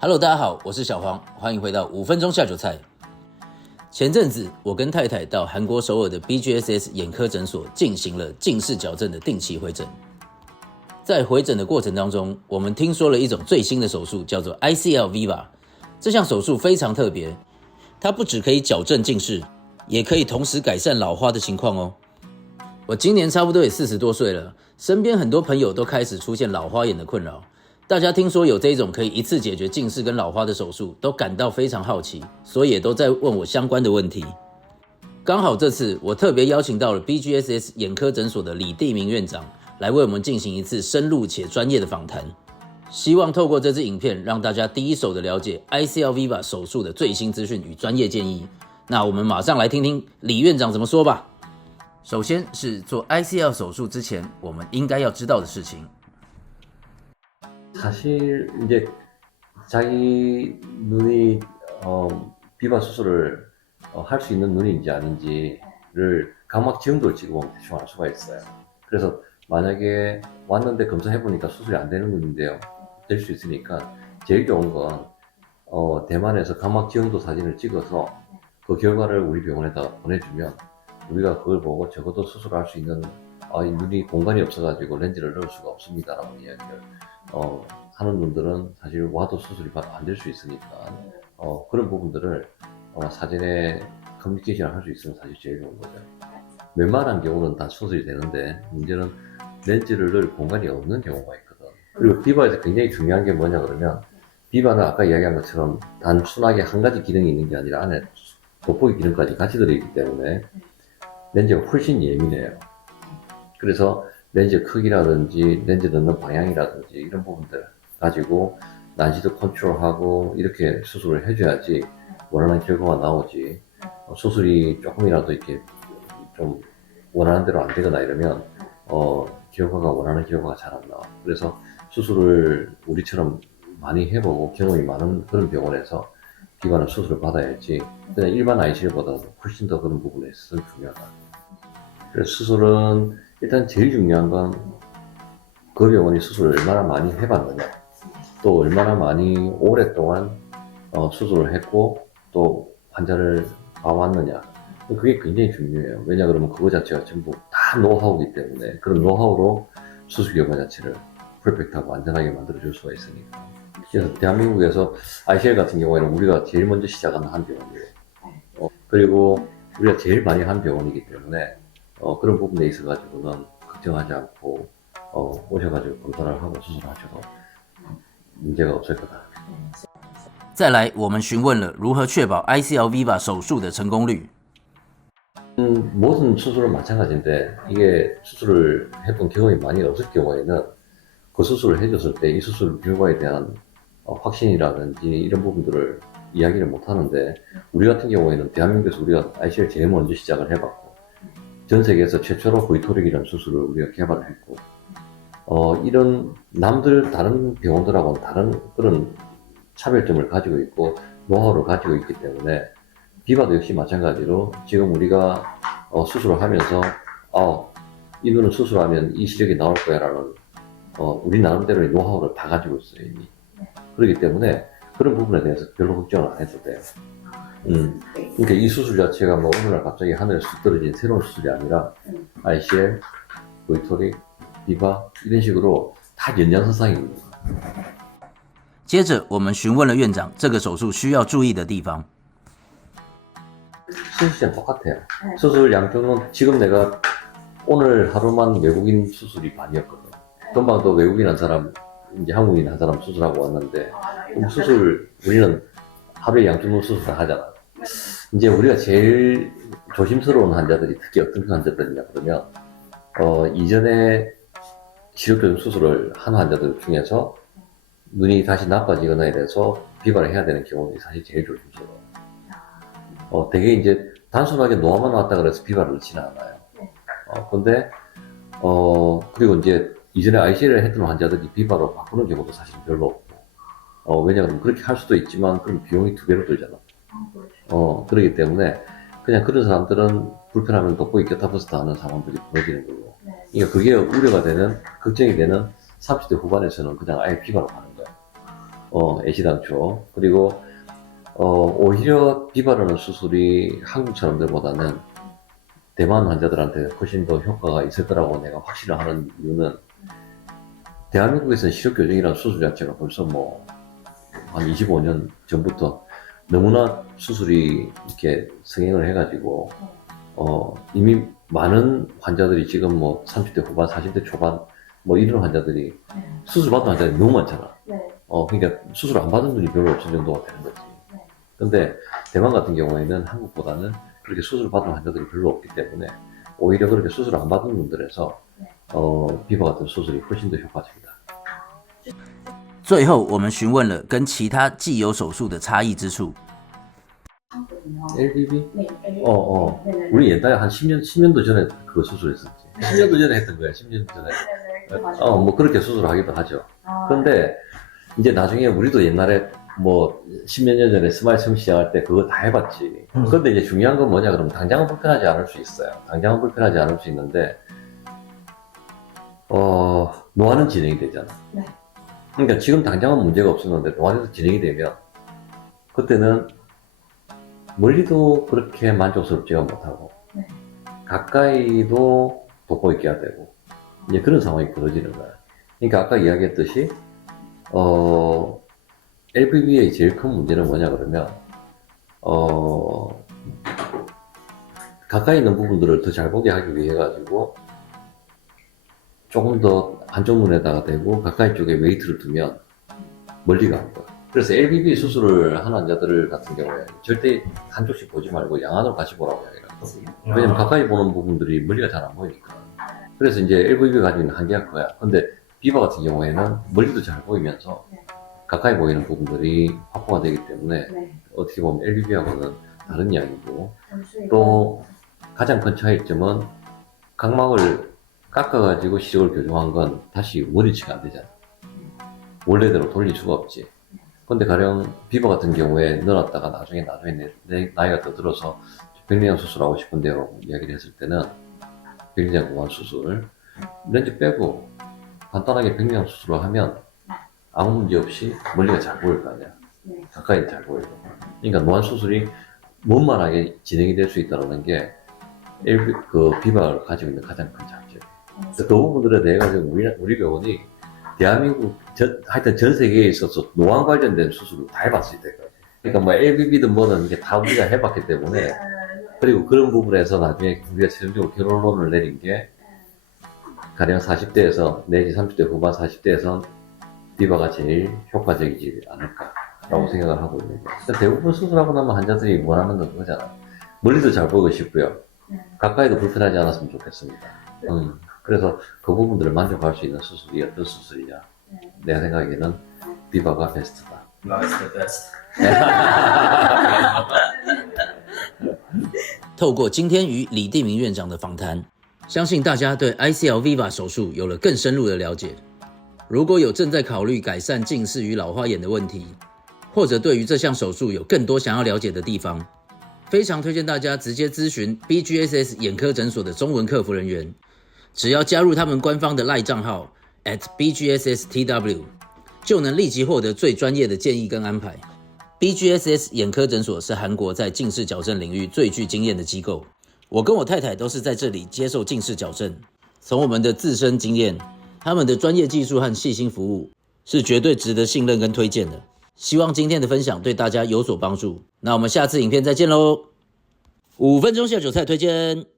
Hello， 大家好，我是小黄，欢迎回到5分钟下酒菜。前阵子，我跟太太到韩国首尔的 BGSS 眼科诊所进行了近视矫正的定期回诊。在回诊的过程当中，我们听说了一种最新的手术，叫做 ICL Viva。这项手术非常特别，它不只可以矫正近视，也可以同时改善老花的情况哦。我今年差不多也40多岁了，身边很多朋友都开始出现老花眼的困扰。大家听说有这种可以一次解决近视跟老花的手术，都感到非常好奇，所以也都在问我相关的问题。刚好这次我特别邀请到了 BGSS 眼科诊所的李地明院长来为我们进行一次深入且专业的访谈，希望透过这支影片让大家第一手的了解 ICL Viva 手术的最新资讯与专业建议。那我们马上来听听李院长怎么说吧。首先是做 ICL 手术之前我们应该要知道的事情。 사실 이제 자기 눈이 비바 수술을 할 수 있는 눈인지 아닌지를 각막 지형도를 찍어보면 대충 알 수가 있어요. 그래서 만약에 왔는데 검사해보니까 수술이 안 되는 눈인데요, 될 수 있으니까 제일 좋은 건 대만에서 각막 지형도 사진을 찍어서 그 결과를 우리 병원에다 보내주면 우리가 그걸 보고 적어도 수술할 수 있는 이 눈이 공간이 없어가지고 렌즈를 넣을 수가 없습니다라고 이야기를 하는 분들은 사실 와도 수술이 안 될 수 있으니까 그런 부분들을 사전에 커뮤니케이션을 할 수 있으면 사실 제일 좋은 거죠. 웬만한 경우는 다 수술이 되는데 문제는 렌즈를 넣을 공간이 없는 경우가 있거든. 그리고 비바에서 굉장히 중요한 게 뭐냐 그러면, 비바는 아까 이야기한 것처럼 단순하게 한 가지 기능이 있는 게 아니라 안에 돋보기 기능까지 같이 들어있기 때문에 렌즈가 훨씬 예민해요. 그래서 렌즈 크기라든지 렌즈 넣는 방향이라든지 이런 부분들 가지고 난시도 컨트롤하고 이렇게 수술을 해줘야지 원하는 결과가 나오지, 수술이 조금이라도 이렇게 좀 원하는 대로 안 되거나 이러면 결과가 원하는 결과가 잘 안 나와. 그래서 수술을 우리처럼 많이 해보고 경험이 많은 그런 병원에서 비바는 수술을 받아야지 그냥 일반 ICL보다 훨씬 더 그런 부분에 있어서 중요하다. 그래서 수술은 일단 제일 중요한 건 그 병원이 수술을 얼마나 많이 해봤느냐, 또 얼마나 많이 오랫동안 수술을 했고 또 환자를 봐왔느냐, 그게 굉장히 중요해요. 왜냐 그러면 그거 자체가 전부 다 노하우이기 때문에 그런 노하우로 수술 결과 자체를 퍼펙트하고 안전하게 만들어줄 수가 있으니까. 그래서 대한민국에서 ICL 같은 경우에는 우리가 제일 먼저 시작하는 한 병원이에요. 그리고 우리가 제일 많이 한 병원이기 때문에 그런 부분에 있어가지고는 걱정하지 않고 오셔가지고 검사를 하고 수술하셔도 문제가 없을 거다. 再来，我们询问了如何确保 ICL Viva 手术的成功率。 모든 수술은 마찬가지인데, 이게 수술을 해본 경험이 많이 없을 경우에는 그 수술을 해줬을 때 이 수술 결과에 대한 확신이라든지 이런 부분들을 이야기를 못 하는데, 우리 같은 경우에는 대한민국에서 우리가 ICL 제일 먼저 시작을 해봤고 전 세계에서 최초로 보이토릭이라는 수술을 우리가 개발을 했고, 이런 남들 다른 병원들하고는 다른 그런 차별점을 가지고 있고 노하우를 가지고 있기 때문에 비바도 역시 마찬가지로 지금 우리가 수술을 하면서 이 눈은 수술하면 이 시력이 나올 거야 라는 우리 나름대로의 노하우를 다 가지고 있어요 이미. 그렇기 때문에 그런 부분에 대해서 별로 걱정을 안 해도 돼요. 그러니까 이 수술 자체가 뭐 어느 날 갑자기 하늘에 쑥 떨어진 새로운 수술이 아니라 ICL, 보이토릭, 비바 이런 식으로 다 연장선상입니다. 接着，我们询问了院长这个手术需要注意的地方。 수술이랑 똑같아요. 수술 양쪽은 지금 내가 오늘 하루만 외국인 수술이 반이었거든. 금방 또 외국인 한 사람, 이제 한국인 한 사람 수술하고 왔는데, 수술 우리는 하루에 양쪽 눈 수술을 하잖아. 이제 우리가 제일 조심스러운 환자들이 특히 어떤 환자들이냐 그러면 이전에 시력교정 수술을 한 환자들 중에서 눈이 다시 나빠지거나 이래서 비바를 해야 되는 경우들이 사실 제일 조심스러워요. 되게 이제 단순하게 노화만 왔다 그래서 비바를 넣지는 않아요. 근데 그리고 이제 이전에 ICL을 했던 환자들이 비바로 바꾸는 경우도 사실 별로 없고, 왜냐하면 그렇게 할 수도 있지만 그럼 비용이 2배로 들잖아. 그렇기 때문에 그냥 그런 사람들은 불편하면 돋보기 껴타버스터 하는 상황들이 벌어지는 거고, 그러니까 그게 우려가 되는, 걱정이 되는 30대 후반에서는 그냥 아예 비바로 가는 거야. 애시당초. 그리고 오히려 비바라는 수술이 한국 사람들보다는 대만 환자들한테 훨씬 더 효과가 있을 거라고 내가 확신을 하는 이유는 대한민국에서는 시력교정이라는 수술 자체가 벌써 뭐 한 25년 전부터 너무나 수술이 이렇게 성행을 해가지고 이미 많은 환자들이 지금 뭐 30대 후반, 40대 초반 뭐 이런 환자들이 수술 받은 환자들이 너무 많잖아. 그러니까 수술 안 받은 분이 별로 없을 정도가 되는 거지. 근데 대만 같은 경우에는 한국보다는 그렇게 수술 받은 환자들이 별로 없기 때문에 오히려 그렇게 수술 안 받은 분들에서 비바 같은 수술이 훨씬 더 효과적이다. 最后，我们询问了跟其他既有手术的差异之处。 LBB? 우리 옛날에 한 10년도 전에 그 수술했었지. 10년도 전에 했던 거야, 10년 전에. 뭐 그렇게 수술하기도 하죠. 근데 이제 나중에 우리도 옛날에 뭐 10몇 년 전에 스마일 성 시작할 때 그거 다 해봤지. 근데 이제 중요한 건 뭐냐 그러면 당장은 불편하지 않을 수 있어요. 당장은 불편하지 않을 수 있는데 노화는 진행이 되잖아. 그러니까 지금 당장은 문제가 없었는데 노화에서 진행이 되면 그때는 멀리도 그렇게 만족스럽지가 못하고 가까이도 돋보이게 해야 되고 이제 그런 상황이 벌어지는 거야. 그러니까 아까 이야기했듯이 LBB의 제일 큰 문제는 뭐냐 그러면 가까이 있는 부분들을 더 잘 보게 하기 위해 가지고 조금 더 한쪽 눈에다가 대고 가까이 쪽에 웨이트를 두면 멀리 가는 거야. 그래서 LBB 수술을 하는 환자들 같은 경우에 절대 한쪽씩 보지 말고 양안으로 같이 보라고 이야기하거든. 왜냐면 가까이 보는 부분들이 멀리가 잘 안 보이니까. 그래서 이제 LBB가 가지고 있는 한계가 그거야. 근데 비바 같은 경우에는 멀리도 잘 보이면서 가까이 보이는 부분들이 확보가 되기 때문에 어떻게 보면 LBB하고는 다른 이야기고 또 가장 큰 차이점은 각막을 깎아가지고 시력을 교정한 건 다시 원위치가 안 되잖아. 원래대로 돌릴 수가 없지. 근데 가령 비바 같은 경우에 넣어놨다가 나중에 내 나이가 더 들어서 백내장 수술하고 싶은데요 이야기를 했을 때는 백내장 보완 수술 렌즈 빼고 간단하게 백내장 수술을 하면 아무 문제 없이 멀리가 잘 보일 거 아니야. 가까이 잘 보이고. 그러니까 노안 수술이 원만하게 진행이 될 수 있다는 게 비바가 가지고 있는 가장 큰 장점이에요. 그 부분들에 대해 가지고 우리 병원이 대한민국 하여튼 전 세계에 있어서 노안 관련된 수술을 다 해봤을 때까지. 그러니까 뭐 LBB든 뭐든 이게 다 우리가 해봤기 때문에 그리고 그런 부분에서 나중에 우리가 최종적으로 결론을 내린 게 가령 40대에서 내지 30대 후반 40대에서 비바가 제일 효과적이지 않을까라고 생각을 하고 있는 거예요. 그러니까 대부분 수술하고 나면 환자들이 원하는 건 그거잖아. 멀리도 잘 보고 싶고요. 가까이도 불편하지 않았으면 좋겠습니다. 그래서 그 부분들을 만족할 수 있는 수술이 어떤 수술이냐. 내가 생각에는 비바가 베스트다. That's the best. 透过今天与李定明院长的访谈，相信大家对 ICL Viva 手术有了更深入的了解。如果有正在考虑改善近视与老花眼的问题，或者对于这项手术有更多想要了解的地方，非常推荐大家直接咨询 BGSS 眼科诊所的中文客服人员。只要加入他们官方的 LINE 账号 @BGSSTW， 就能立即获得最专业的建议跟安排。BGSS 眼科诊所是韩国在近视矫正领域最具经验的机构，我跟我太太都是在这里接受近视矫正。从我们的自身经验，他们的专业技术和细心服务是绝对值得信任跟推荐的。希望今天的分享对大家有所帮助。那我们下次影片再见咯。5分钟下酒菜推荐。